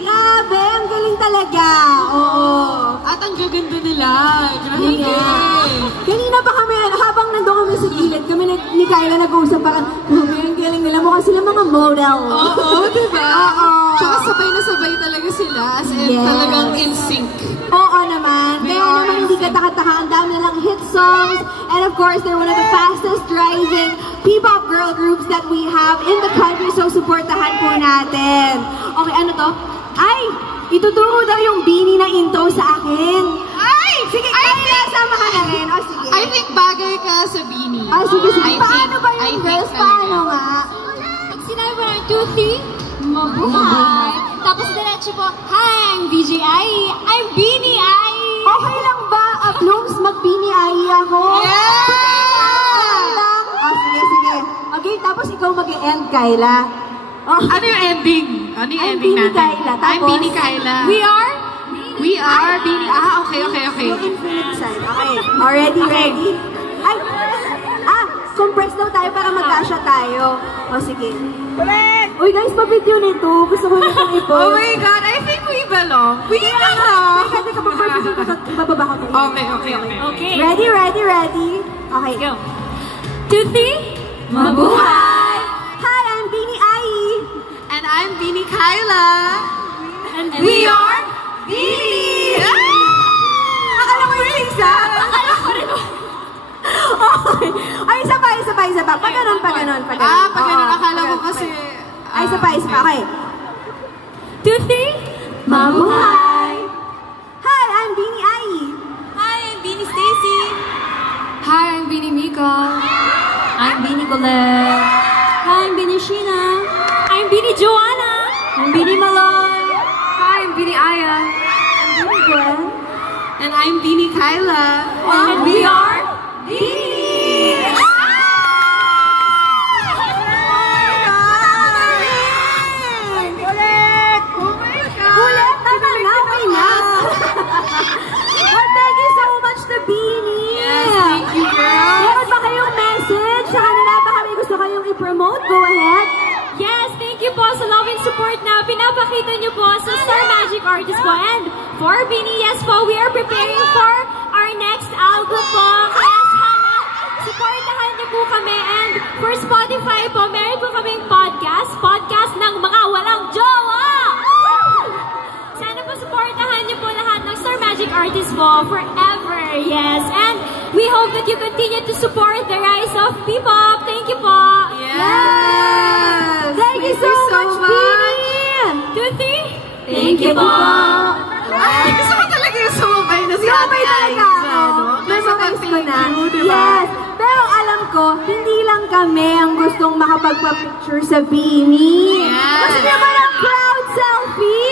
Grabe, ang galing talaga. Oo. At ang gaganda nila. Grabe. Kanina pa kami, habang nandun kami sa gilid, kami ni Kyla nag-uusap pa. Ang galing nila. Mukha sila mga model. Oo, diba? Oo. Tsaka sabay na sabay talaga sila. As in, talagang in sync. Oo naman. Kaya naman hindi katakataka. Ang dami nilang hit songs. And of course, they're one of the fastest rising P-pop girl groups that we have in the country. So, supportahan po natin. Okay, ano to? Ay! Ituturo daw yung Beanie na into sa akin. Ay! Sige, Kyla, sama ka na rin. O, sige. I think bagay ka sa Beanie. Ay, sige, sige. Paano ba yung girls? Paano nga? Pag sinabi mo ng 2, 3, mabuhay. Tapos diretso po, hi, I'm BGI. I'm Beanie I. Okay lang ba, Blooms, mag-Beanie I ako? Yeah! Oh, sige, sige. Okay, tapos ikaw mag-e-end, Kyla. Oh. Ano yung ending? Ano yung ending Beanie natin? Kyla. I'm Beanie Kyla. We are? We are Beanie. Ah, okay, okay, okay. Yung infinite sign. Okay. Already ready? Ay! Compress daw tayo para mag-dasha tayo. O, sige. Uy, guys, pa-video nito. Gusto ko na itong ipost. Oh my God, I think we belong. We belong. Teka, pa-perfect ko. Bababa ko. Okay, okay, okay. Okay. Ready, ready, ready? Okay. Go. 2, 3, mabuhay. Hi, I'm Beanie Ai. And I'm Beanie Kyla. And We are Beanie! Akala mo yung isa? Akala ko rin. Okay. Ay, isa pa. Pag ganun. Pag ganun, akala ko kasi... Ay, isa pa. Okay. 2, 3, Mabuhay! Hi, I'm Beanie Ai. Hi, I'm Beanie Stacy. Hi, I'm Beanie Mika. I'm Beanie Colette. Hi, I'm Beanie Sheena. I'm Beanie Joanna. I'm Beanie Malay. Hi, I'm Beanie Aya. I'm Beanie Gwen. And I'm Beanie Kyla. And we are Beanie! Promote, go ahead. Yes, thank you po sa love and support na pinapakita niyo po sa Star Magic Artist po. And for Beanie, yes po, we are preparing for our next album po. Kaya sana, supportahan niyo po kami. And for Spotify po, meron po kaming podcast ng mga walang jowa. Sana po supportahan niyo po lahat ng Star Magic Artist po forever, yes. And we hope that you continue to support the rise of P-pop. Thank you po. Yes! Thank you so much, Beanie! 2, 3. Thank you po! Ay, gusto ko talaga yung sumabay na si Ate talaga ako. Memorize ko na. Yes! Pero alam ko, hindi lang kami ang gustong makapagpa-picture sa Beanie. Yes! Gusto niyo ba ng crowd selfie?